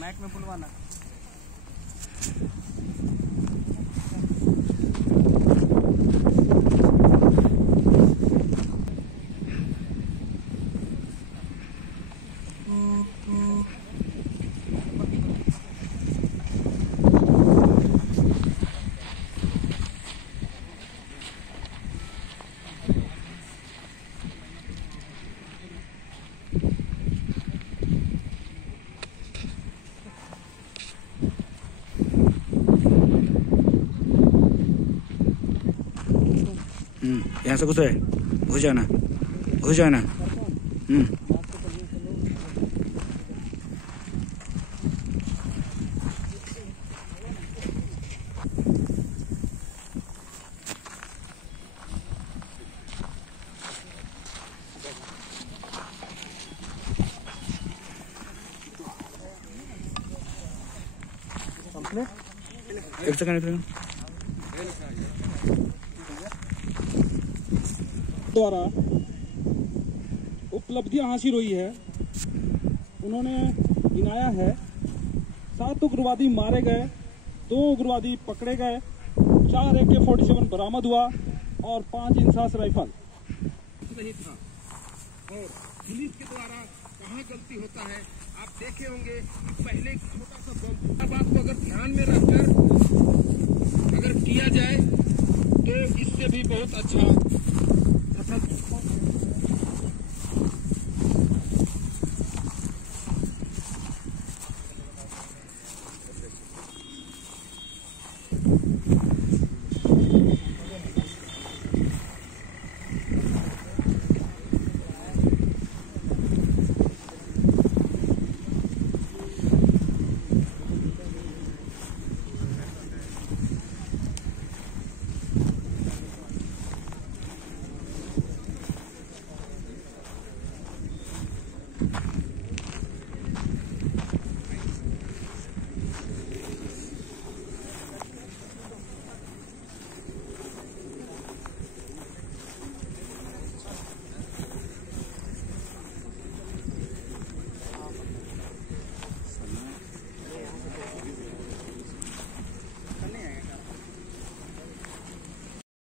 Mac में बुलवाना। यहाँ से घुस जाना। एक सेकंड द्वारा उपलब्धियां हासिल हुई है। उन्होंने गिनाया है 7 उग्रवादी मारे गए, 2 उग्रवादी पकड़े गए, 4 AK-47 बरामद हुआ और 5 इंसास राइफल नहीं था। और पुलिस के द्वारा कहाँ गलती होता है, आप देखे होंगे कि पहले छोटा सा बम, बात को अगर ध्यान में रखकर अगर किया जाए तो इससे भी बहुत अच्छा